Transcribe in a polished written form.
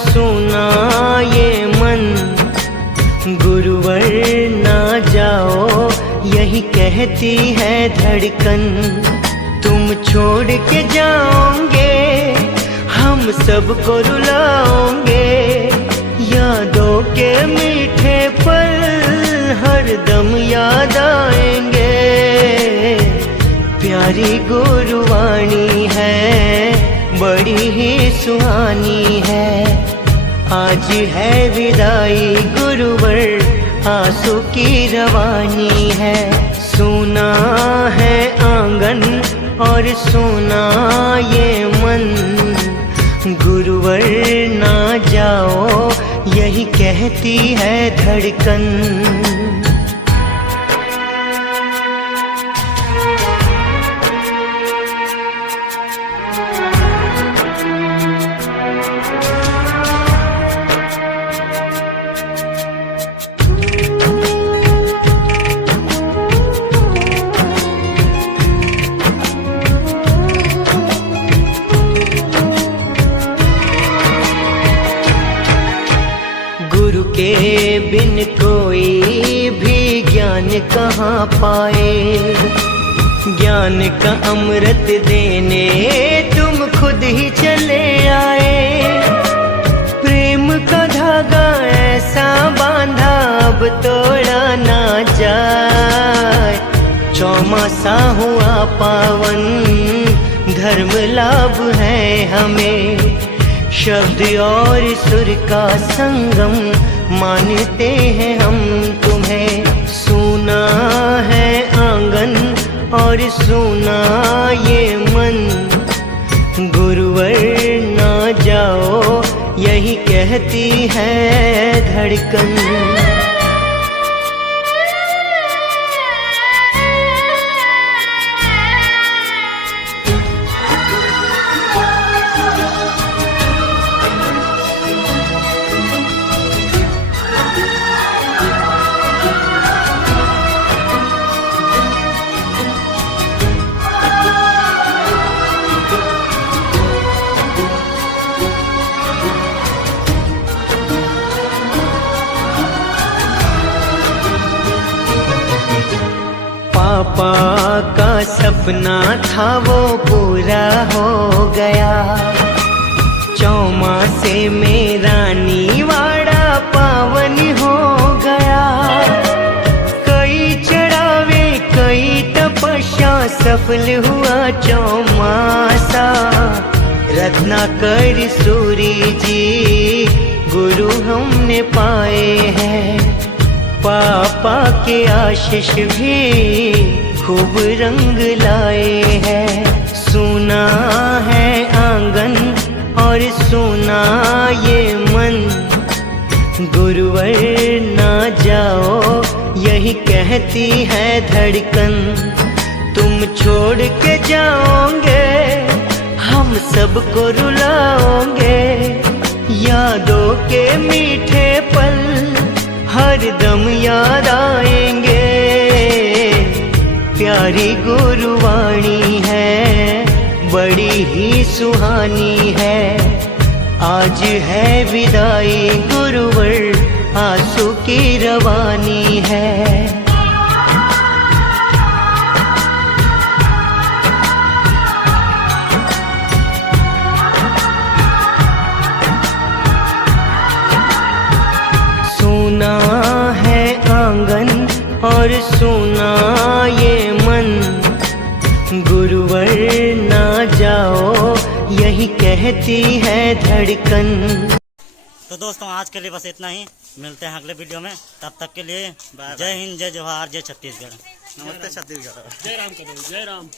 सुना ये मन, गुरुवर ना जाओ यही कहती है धड़कन। तुम छोड़ के जाओगे हम सबको रुलाओगे, यादों के मीठे पल हरदम याद आएंगे। प्यारी गुरुवाणी है बड़ी ही सुहानी है, आज है विदाई गुरुवर आंसू की रवानी है। सुना है आंगन और सुना ये मन, गुरुवर ना जाओ यही कहती है धड़कन। गुरु के बिन कोई भी ज्ञान कहाँ पाए, ज्ञान का अमृत देने तुम खुद ही चले आए। प्रेम का धागा ऐसा बांधा अब तोड़ा ना जाए, चौमासा हुआ पावन धर्म लाभ है हमें। शब्द और सुर का संगम मानते हैं हम तुम्हें। सुना है आंगन और सुना ये मन, गुरुवर ना जाओ यही कहती है धड़कन। पापा का सपना था वो पूरा हो गया, चौमासे में रानीवाड़ा पावन हो गया। कई चढ़ावे कई तपस्या सफल हुआ चौमासा, रत्नाकर सूरी जी गुरु हमने पाए हैं। पापा के आशीष भी खूब रंग लाए हैं। सुना है आंगन और सुना ये मन, गुरुवर ना जाओ यही कहती है धड़कन। तुम छोड़ के जाओगे हम सबको रुलाओगे, यादों के मीठे पल हरदम याद आएंगे। प्यारी गुरुवाणी है बड़ी ही सुहानी है, आज है विदाई गुरुवर आंसू की रवानी है। सुना है आंगन और सुना ये मन, गुरुवर ना जाओ यही कहती है धड़कन। तो दोस्तों आज के लिए बस इतना ही, मिलते हैं अगले वीडियो में। तब तक के लिए जय हिंद, जय जवाहर, जय छत्तीसगढ़। नमस्ते छत्तीसगढ़। जय राम करो, जय राम।